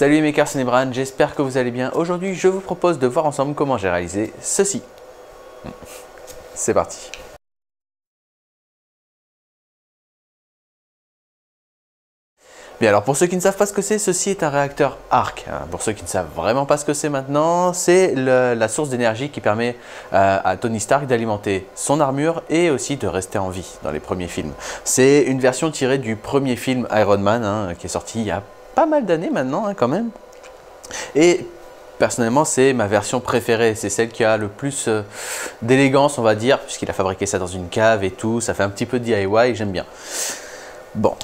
Salut les makers, c'est Nebran, j'espère que vous allez bien. Aujourd'hui, je vous propose de voir ensemble comment j'ai réalisé ceci. C'est parti. Bien, alors pour ceux qui ne savent pas ce que c'est, ceci est un réacteur arc. Pour ceux qui ne savent vraiment pas ce que c'est maintenant, c'est la source d'énergie qui permet à Tony Stark d'alimenter son armure et aussi de rester en vie dans les premiers films. C'est une version tirée du premier film Iron Man qui est sorti il y a pas mal d'années maintenant quand même. Et personnellement, c'est ma version préférée. C'est celle qui a le plus d'élégance, on va dire, puisqu'il a fabriqué ça dans une cave et tout. Ça fait un petit peu DIY, j'aime bien. Bon.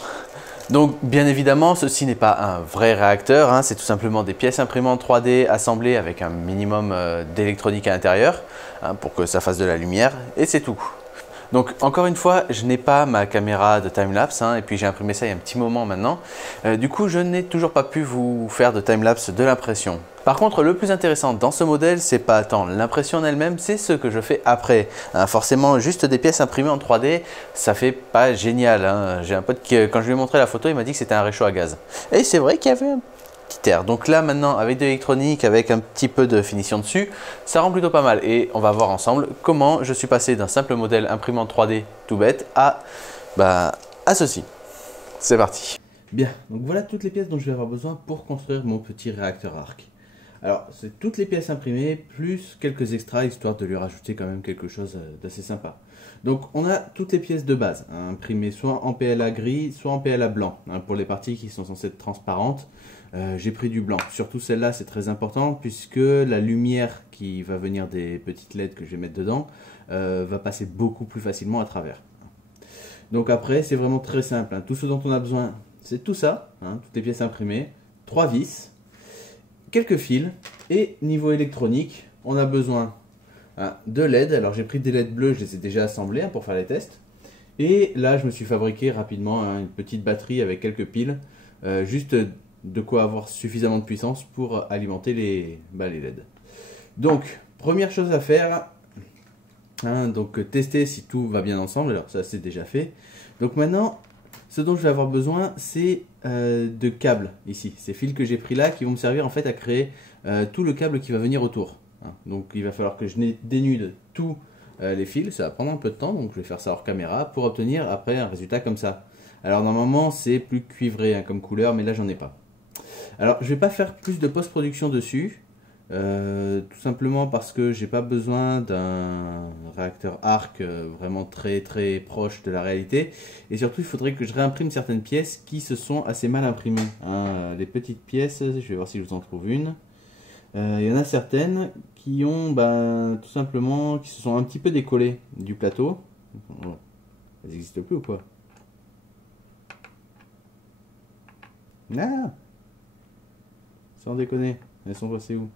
Donc bien évidemment, ceci n'est pas un vrai réacteur, c'est tout simplement des pièces imprimées en 3D assemblées avec un minimum d'électronique à l'intérieur pour que ça fasse de la lumière et c'est tout. Donc encore une fois, je n'ai pas ma caméra de timelapse et puis j'ai imprimé ça il y a un petit moment maintenant. Du coup, je n'ai toujours pas pu vous faire de timelapse de l'impression. Par contre, le plus intéressant dans ce modèle, c'est pas tant l'impression en elle-même, c'est ce que je fais après. Forcément, juste des pièces imprimées en 3D, ça fait pas génial. J'ai un pote qui, quand je lui ai montré la photo, il m'a dit que c'était un réchaud à gaz. Et c'est vrai qu'il y avait un petit air. Donc là, maintenant, avec de l'électronique, avec un petit peu de finition dessus, ça rend plutôt pas mal. Et on va voir ensemble comment je suis passé d'un simple modèle imprimé en 3D tout bête à ceci. C'est parti. Bien, donc voilà toutes les pièces dont je vais avoir besoin pour construire mon petit réacteur arc. Alors, c'est toutes les pièces imprimées, plus quelques extras, histoire de lui rajouter quand même quelque chose d'assez sympa. Donc, on a toutes les pièces de base, imprimées soit en PLA gris, soit en PLA blanc, pour les parties qui sont censées être transparentes. J'ai pris du blanc, surtout celle-là, c'est très important, puisque la lumière qui va venir des petites LED que je vais mettre dedans, va passer beaucoup plus facilement à travers. Donc après, c'est vraiment très simple, tout ce dont on a besoin, c'est tout ça, toutes les pièces imprimées, 3 vis, quelques fils et niveau électronique, on a besoin de LED. Alors j'ai pris des LED bleus, je les ai déjà assemblés pour faire les tests. Et là, je me suis fabriqué rapidement une petite batterie avec quelques piles, juste de quoi avoir suffisamment de puissance pour alimenter les LED. Donc, première chose à faire, donc tester si tout va bien ensemble. Alors ça, c'est déjà fait. Donc maintenant, ce dont je vais avoir besoin, c'est de câbles ici. Ces fils que j'ai pris là qui vont me servir en fait à créer tout le câble qui va venir autour. Donc il va falloir que je dénude tous les fils. Ça va prendre un peu de temps, donc je vais faire ça hors caméra pour obtenir après un résultat comme ça. Alors normalement c'est plus cuivré comme couleur, mais là j'en ai pas. Alors je vais pas faire plus de post-production dessus. Tout simplement parce que j'ai pas besoin d'un réacteur arc vraiment très proche de la réalité, et surtout il faudrait que je réimprime certaines pièces qui se sont assez mal imprimées. Les petites pièces, je vais voir si je vous en trouve une. Il y en a certaines qui ont tout simplement qui se sont un petit peu décollées du plateau. Elles n'existent plus ou quoi? Ah, sans déconner, elles sont passées où?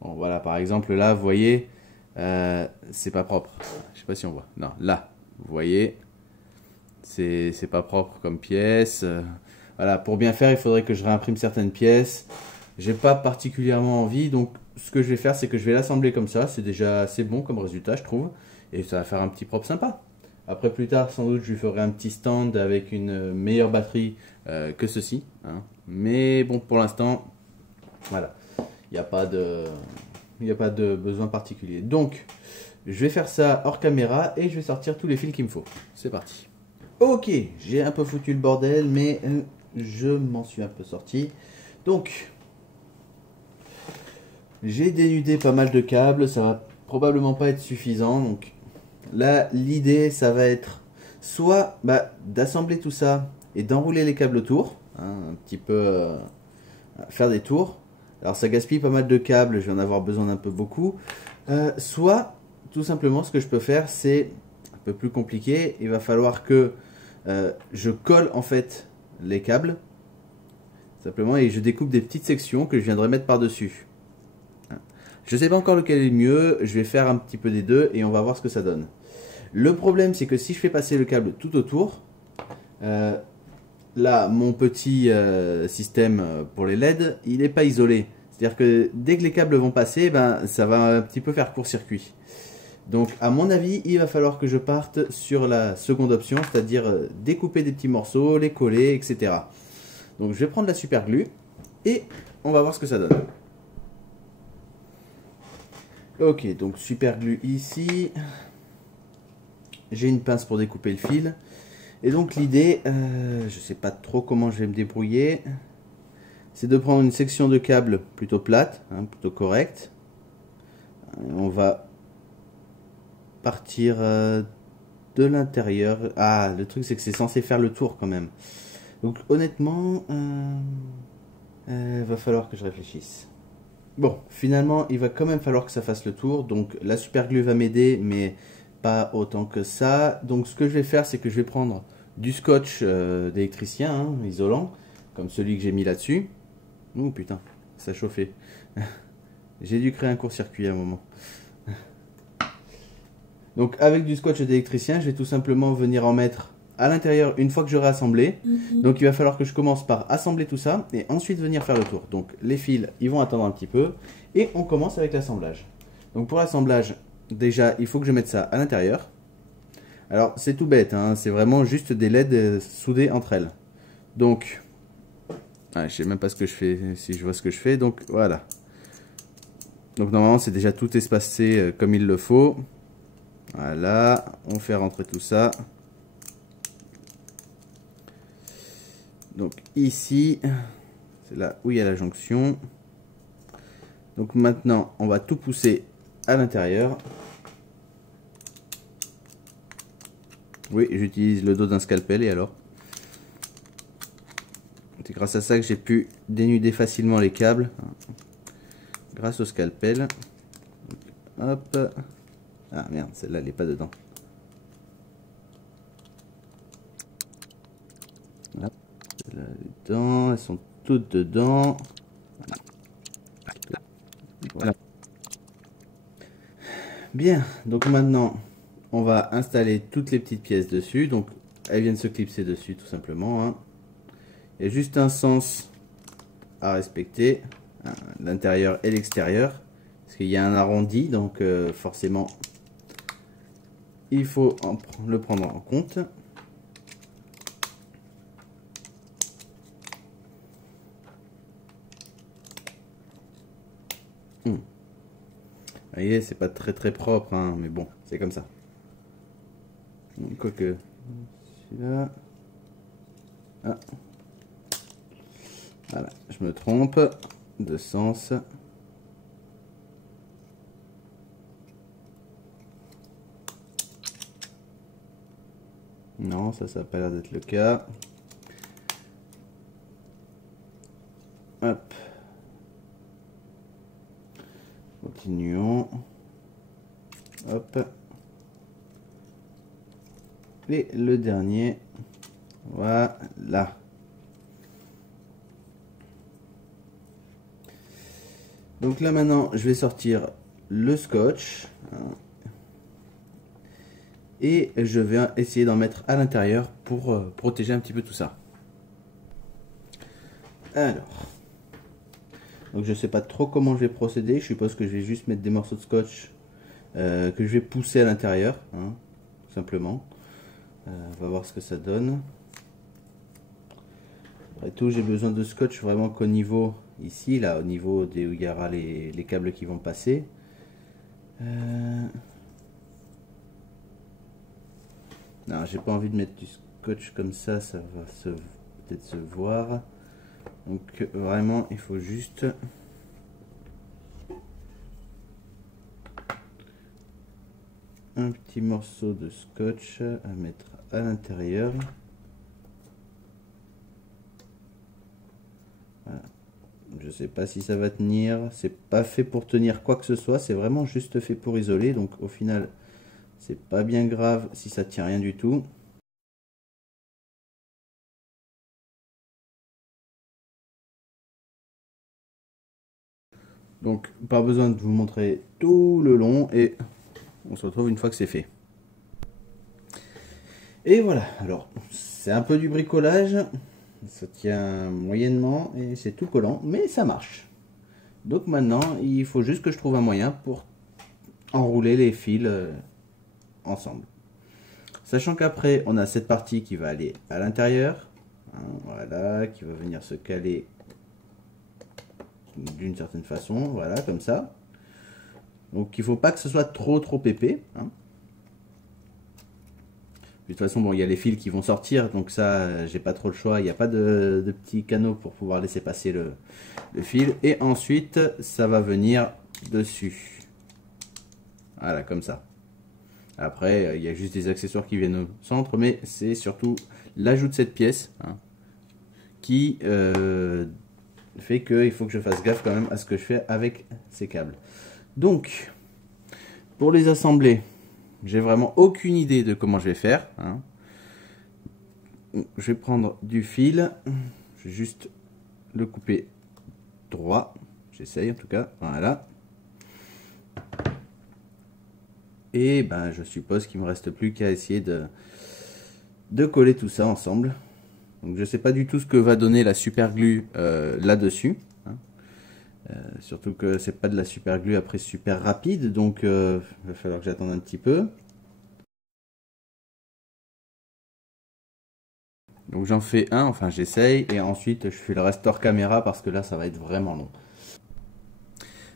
Bon, voilà, par exemple, là, vous voyez, c'est pas propre. Je sais pas si on voit. Non, là, vous voyez, c'est pas propre comme pièce. Voilà, pour bien faire, il faudrait que je réimprime certaines pièces. J'ai pas particulièrement envie, donc ce que je vais faire, c'est que je vais l'assembler comme ça. C'est déjà assez bon comme résultat, je trouve. Et ça va faire un petit propre sympa. Après, plus tard, sans doute, je lui ferai un petit stand avec une meilleure batterie que ceci. Mais bon, pour l'instant, voilà. Il n'y a pas de besoin particulier. Donc, je vais faire ça hors caméra et je vais sortir tous les fils qu'il me faut. C'est parti. Ok, j'ai un peu foutu le bordel, mais je m'en suis un peu sorti. Donc, j'ai dénudé pas mal de câbles. Ça va probablement pas être suffisant. Donc, là, l'idée, ça va être soit d'assembler tout ça et d'enrouler les câbles autour. Un petit peu faire des tours. Alors ça gaspille pas mal de câbles, je vais en avoir besoin d'un peu beaucoup. Soit, tout simplement, ce que je peux faire, c'est un peu plus compliqué. Il va falloir que je colle en fait les câbles, simplement, et je découpe des petites sections que je viendrai mettre par-dessus. Je ne sais pas encore lequel est le mieux, je vais faire un petit peu des deux et on va voir ce que ça donne. Le problème, c'est que si je fais passer le câble tout autour, là, mon petit système pour les LED, il n'est pas isolé. C'est-à-dire que dès que les câbles vont passer, ça va un petit peu faire court-circuit. Donc à mon avis, il va falloir que je parte sur la seconde option, c'est-à-dire découper des petits morceaux, les coller, etc. Donc je vais prendre la super glue et on va voir ce que ça donne. Ok, donc super glue ici. J'ai une pince pour découper le fil. Et donc l'idée, je sais pas trop comment je vais me débrouiller, c'est de prendre une section de câble plutôt plate, hein, plutôt correcte. On va partir de l'intérieur. Ah, le truc c'est que c'est censé faire le tour quand même. Donc honnêtement, va falloir que je réfléchisse. Bon, finalement, il va quand même falloir que ça fasse le tour. Donc la super glue va m'aider, mais pas autant que ça. Donc ce que je vais faire, c'est que je vais prendre du scotch d'électricien, hein, isolant, comme celui que j'ai mis là-dessus. Oh putain, ça chauffait. J'ai dû créer un court-circuit à un moment. Donc avec du scotch d'électricien, je vais tout simplement venir en mettre à l'intérieur une fois que j'aurai assemblé. Donc il va falloir que je commence par assembler tout ça et ensuite venir faire le tour. Donc les fils, ils vont attendre un petit peu et on commence avec l'assemblage. Donc pour l'assemblage, déjà il faut que je mette ça à l'intérieur. Alors c'est tout bête, hein, c'est vraiment juste des LED soudés entre elles. Donc, je sais même pas ce que je fais, si je vois ce que je fais, donc voilà. Donc normalement c'est déjà tout espacé comme il le faut. Voilà, on fait rentrer tout ça. Donc ici, c'est là où il y a la jonction. Donc maintenant, on va tout pousser à l'intérieur. Oui, j'utilise le dos d'un scalpel et alors? C'est grâce à ça que j'ai pu dénuder facilement les câbles. Grâce au scalpel. Hop. Ah merde, celle-là, elle n'est pas dedans. Voilà. Celle-là, dedans. Elles sont toutes dedans. Voilà. Bien, donc maintenant, on va installer toutes les petites pièces dessus. Donc, elles viennent se clipser dessus, tout simplement. Hein. Il y a juste un sens à respecter. L'intérieur et l'extérieur. Parce qu'il y a un arrondi, donc forcément... il faut le prendre en compte. Vous voyez, c'est pas très propre, hein, mais bon, c'est comme ça. Quoique, celui-là... Ah. Voilà, je me trompe de sens. Non, ça n'a pas l'air d'être le cas. Hop. Continuons. Hop. Et le dernier. Voilà. Donc là maintenant, je vais sortir le scotch. Et je vais essayer d'en mettre à l'intérieur pour protéger un petit peu tout ça. Alors, donc je sais pas trop comment je vais procéder. Je suppose que je vais juste mettre des morceaux de scotch que je vais pousser à l'intérieur, hein, tout simplement. On va voir ce que ça donne. Après tout, j'ai besoin de scotch vraiment qu'au niveau ici, là, au niveau où il y aura les câbles qui vont passer. Non, j'ai pas envie de mettre du scotch comme ça va peut-être se voir. Donc vraiment, il faut juste un petit morceau de scotch à mettre à l'intérieur. Voilà. Je sais pas si ça va tenir, c'est pas fait pour tenir quoi que ce soit, c'est vraiment juste fait pour isoler, donc au final c'est pas bien grave si ça tient rien du tout. Donc pas besoin de vous montrer tout le long et on se retrouve une fois que c'est fait. Et voilà, alors c'est un peu du bricolage, ça tient moyennement et c'est tout collant, mais ça marche. Donc maintenant il faut juste que je trouve un moyen pour enrouler les fils ensemble. Sachant qu'après, on a cette partie qui va aller à l'intérieur. Hein, voilà, qui va venir se caler d'une certaine façon, voilà, comme ça. Donc il ne faut pas que ce soit trop épais. Hein. De toute façon, bon, il y a les fils qui vont sortir, donc ça, j'ai pas trop le choix. Il n'y a pas de petits canaux pour pouvoir laisser passer le fil. Et ensuite, ça va venir dessus. Voilà, comme ça. Après, il y a juste des accessoires qui viennent au centre, mais c'est surtout l'ajout de cette pièce hein, qui fait qu'il faut que je fasse gaffe quand même à ce que je fais avec ces câbles. Donc, pour les assembler, j'ai vraiment aucune idée de comment je vais faire. Hein. Je vais prendre du fil, je vais juste le couper droit, j'essaye en tout cas, voilà. Et ben, je suppose qu'il me reste plus qu'à essayer de coller tout ça ensemble. Donc je sais pas du tout ce que va donner la super glue là-dessus. Hein. Surtout que c'est pas de la super glue après super rapide, donc il va falloir que j'attende un petit peu. Donc j'en fais un, enfin j'essaye, et ensuite je fais le reste hors caméra parce que là ça va être vraiment long.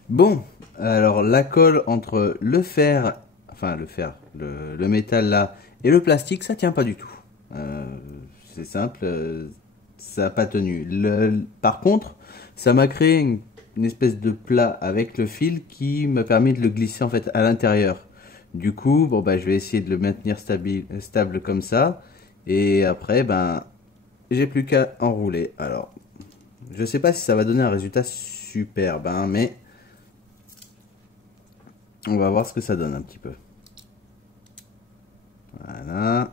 Bon, alors la colle entre le fer, enfin le métal là, et le plastique, ça tient pas du tout. C'est simple, ça n'a pas tenu. Par contre, ça m'a créé une espèce de plat avec le fil qui m'a permis de le glisser en fait à l'intérieur. Du coup, bon bah je vais essayer de le maintenir stable comme ça. Et après, ben, j'ai plus qu'à enrouler. Alors, je sais pas si ça va donner un résultat superbe, hein, mais on va voir ce que ça donne un petit peu. Voilà.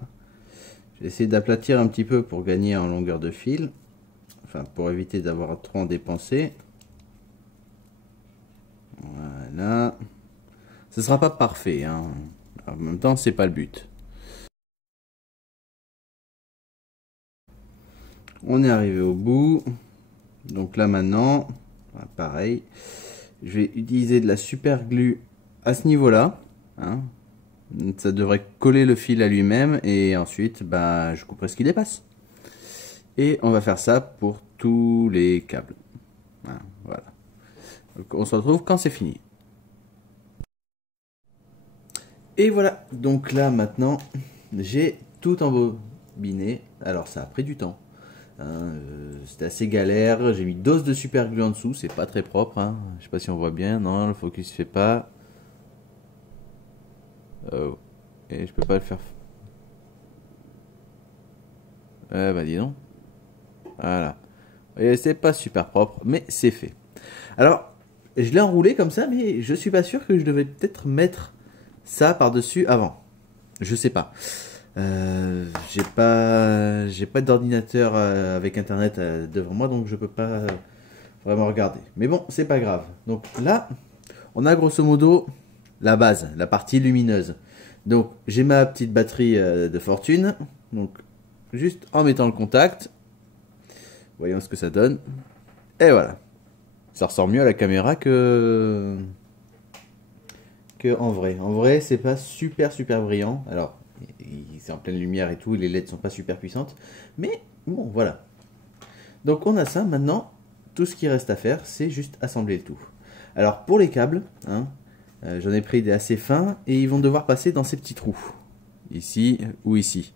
Je vais essayer d'aplatir un petit peu pour gagner en longueur de fil. Enfin, pour éviter d'avoir trop en dépensé. Voilà. Ce sera pas parfait, hein. En même temps, c'est pas le but. On est arrivé au bout. Donc là maintenant, pareil, je vais utiliser de la super glue à ce niveau-là. Hein. Ça devrait coller le fil à lui-même et ensuite bah, je couperai ce qui dépasse. Et on va faire ça pour tous les câbles. Hein, voilà. Donc on se retrouve quand c'est fini. Et voilà, donc là maintenant, j'ai tout embobiné. Alors ça a pris du temps. Hein, c'était assez galère, j'ai mis dose de super glue en dessous, c'est pas très propre, hein. Je sais pas si on voit bien, non le focus fait pas. Et je peux pas le faire. Bah dis donc. Voilà. Et c'est pas super propre, mais c'est fait. Alors, je l'ai enroulé comme ça, mais je suis pas sûr que je devais peut-être mettre ça par-dessus avant. Je sais pas. J'ai pas d'ordinateur avec internet devant moi, donc je peux pas vraiment regarder. Mais bon, c'est pas grave. Donc là, on a grosso modo la base, la partie lumineuse. Donc j'ai ma petite batterie de fortune. Donc juste en mettant le contact, voyons ce que ça donne. Et voilà. Ça ressort mieux à la caméra que en vrai. En vrai, c'est pas super brillant. Alors, c'est en pleine lumière et tout, les LED sont pas super puissantes. Mais bon, voilà. Donc on a ça. Maintenant, tout ce qui reste à faire, c'est juste assembler le tout. Alors pour les câbles, hein, j'en ai pris des assez fins et ils vont devoir passer dans ces petits trous. Ici ou ici.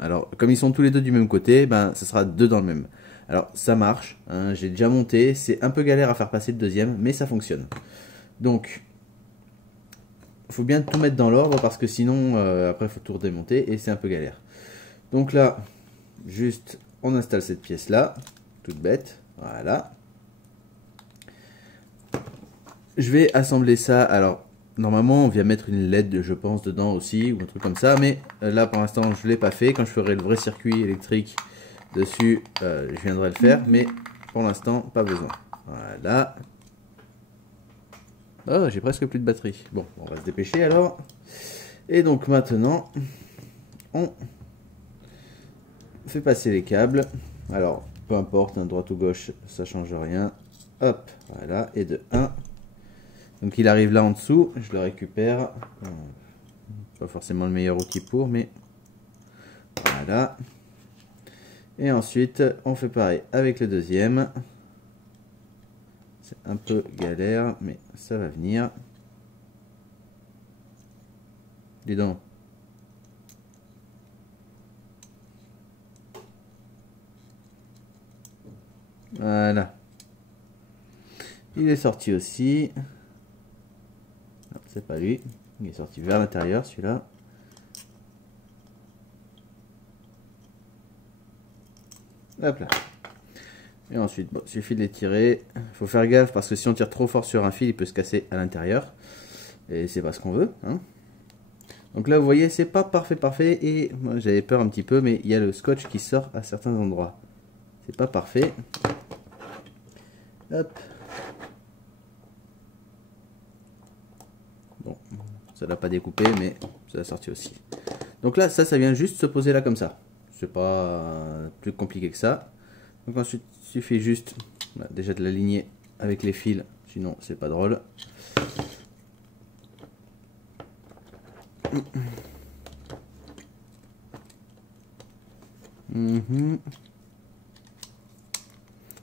Alors comme ils sont tous les deux du même côté, ben, ça sera deux dans le même. Alors ça marche, hein, j'ai déjà monté. C'est un peu galère à faire passer le deuxième, mais ça fonctionne. Donc, il faut bien tout mettre dans l'ordre parce que sinon, après, il faut tout redémonter et c'est un peu galère. Donc là, juste, on installe cette pièce-là, toute bête, voilà. Je vais assembler ça, alors, normalement, on vient mettre une LED, je pense, dedans aussi, ou un truc comme ça, mais là, pour l'instant, je ne l'ai pas fait. Quand je ferai le vrai circuit électrique dessus, je viendrai le faire, mais pour l'instant, pas besoin. Voilà. Oh, j'ai presque plus de batterie. Bon, on va se dépêcher alors. Et donc maintenant, on fait passer les câbles. Alors, peu importe, hein, droite ou gauche, ça change rien. Hop, voilà. Et de 1, Donc il arrive là en dessous, je le récupère. Pas forcément le meilleur outil pour, mais voilà. Et ensuite, on fait pareil avec le deuxième. C'est un peu galère, mais ça va venir. Dis donc. Voilà. Il est sorti aussi. Non, c'est pas lui. Il est sorti vers l'intérieur, celui-là. Hop là. Et ensuite, bon, il suffit de les tirer. Il faut faire gaffe parce que si on tire trop fort sur un fil, il peut se casser à l'intérieur. Et c'est pas ce qu'on veut. Hein. Donc là, vous voyez, c'est pas parfait. Et moi, j'avais peur un petit peu, mais il y a le scotch qui sort à certains endroits. C'est pas parfait. Hop. Bon, ça l'a pas découpé, mais ça a sorti aussi. Donc là, ça vient juste se poser là comme ça. C'est pas plus compliqué que ça. Donc ensuite, il suffit juste déjà de l'aligner avec les fils, sinon c'est pas drôle.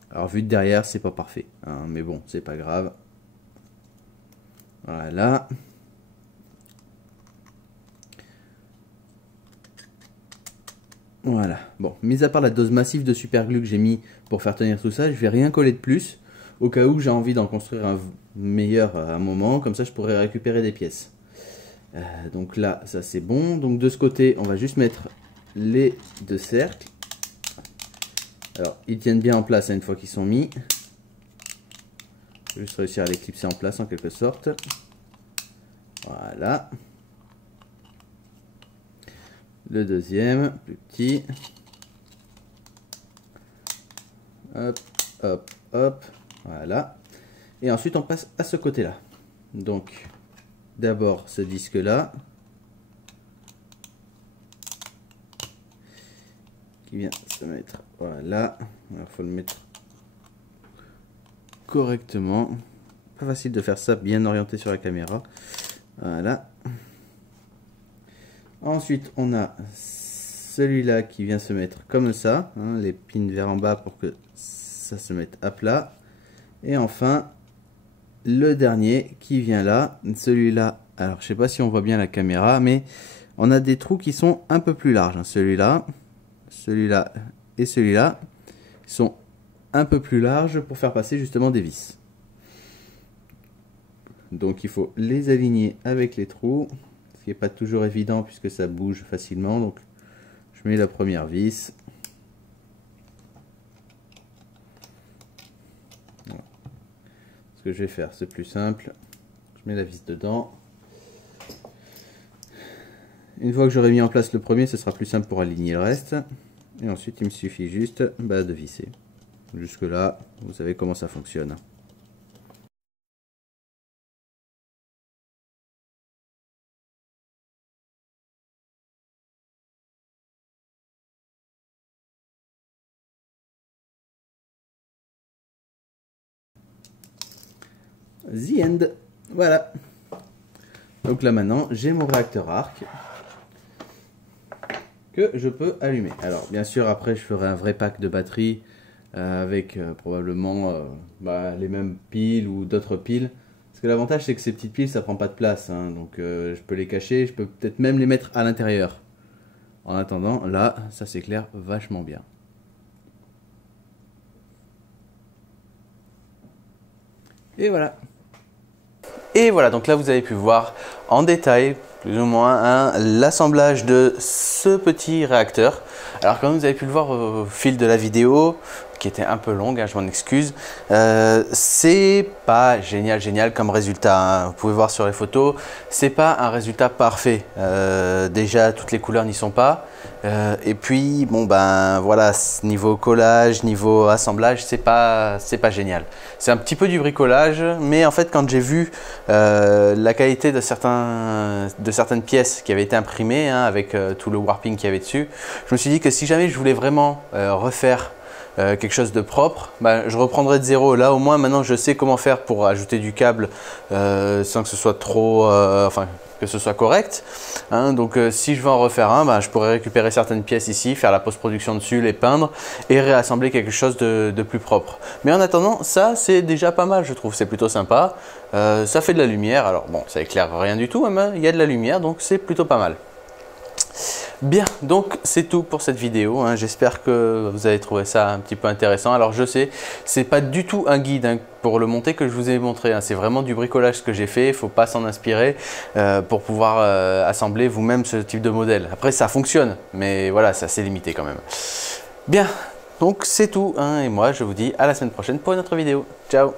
Alors vu de derrière, c'est pas parfait, hein, mais bon, c'est pas grave. Voilà. Voilà. Bon, mis à part la dose massive de super glue que j'ai mis pour faire tenir tout ça, je vais rien coller de plus, au cas où j'ai envie d'en construire un meilleur à un moment, comme ça je pourrais récupérer des pièces. Donc là, ça c'est bon. Donc de ce côté, on va juste mettre les deux cercles. Alors, ils tiennent bien en place une fois qu'ils sont mis. Je vais juste réussir à les clipser en place en quelque sorte. Voilà. Le deuxième, plus petit. Hop, hop, hop. Voilà. Et ensuite, on passe à ce côté-là. Donc, d'abord ce disque-là. Qui vient se mettre, voilà. Alors, faut le mettre correctement. Pas facile de faire ça bien orienté sur la caméra. Voilà. Ensuite, on a celui-là qui vient se mettre comme ça, hein, les pins vers en bas pour que ça se mette à plat. Et enfin, le dernier qui vient là, celui-là. Alors, je sais pas si on voit bien la caméra, mais on a des trous qui sont un peu plus larges. Hein. Celui-là, celui-là et celui-là sont un peu plus larges pour faire passer justement des vis. Donc, il faut les aligner avec les trous. Qui n'est pas toujours évident puisque ça bouge facilement. Donc je mets la première vis. Voilà. Ce que je vais faire, c'est plus simple. Je mets la vis dedans. Une fois que j'aurai mis en place le premier, ce sera plus simple pour aligner le reste. Et ensuite, il me suffit juste de visser. Jusque là, vous savez comment ça fonctionne. The end. Voilà. Donc là maintenant, j'ai mon réacteur arc que je peux allumer. Alors bien sûr, après je ferai un vrai pack de batteries avec probablement les mêmes piles ou d'autres piles. Parce que l'avantage c'est que ces petites piles ça prend pas de place, hein, donc je peux les cacher, je peux peut-être même les mettre à l'intérieur. En attendant, là, ça s'éclaire vachement bien. Et voilà. Et voilà, donc là vous avez pu voir en détail, plus ou moins, l'assemblage de ce petit réacteur. Alors comme vous avez pu le voir au fil de la vidéo, qui était un peu longue, hein, je m'en excuse, c'est pas génial comme résultat, hein. Vous pouvez voir sur les photos, c'est pas un résultat parfait. Déjà toutes les couleurs n'y sont pas. Et puis bon ben voilà, niveau collage, niveau assemblage, c'est pas génial. C'est un petit peu du bricolage, mais en fait quand j'ai vu la qualité de certaines pièces qui avaient été imprimées, hein, avec tout le warping qu'il y avait dessus, je me suis dit que si jamais je voulais vraiment refaire quelque chose de propre, bah, je reprendrai de zéro. Là au moins maintenant je sais comment faire pour ajouter du câble sans que ce soit trop, enfin que ce soit correct. Hein, donc si je veux en refaire un, bah, je pourrais récupérer certaines pièces ici, faire la post-production dessus, les peindre et réassembler quelque chose de plus propre. Mais en attendant, ça c'est déjà pas mal, je trouve, c'est plutôt sympa. Ça fait de la lumière, alors bon, ça éclaire rien du tout, mais il y a de la lumière, donc c'est plutôt pas mal. Bien, donc c'est tout pour cette vidéo, hein. J'espère que vous avez trouvé ça un petit peu intéressant. Alors je sais, c'est pas du tout un guide, hein, pour le monter que je vous ai montré, hein. C'est vraiment du bricolage ce que j'ai fait, il ne faut pas s'en inspirer pour pouvoir assembler vous-même ce type de modèle. Après ça fonctionne, mais voilà, c'est assez limité quand même. Bien, donc c'est tout, hein, et moi je vous dis à la semaine prochaine pour une autre vidéo. Ciao!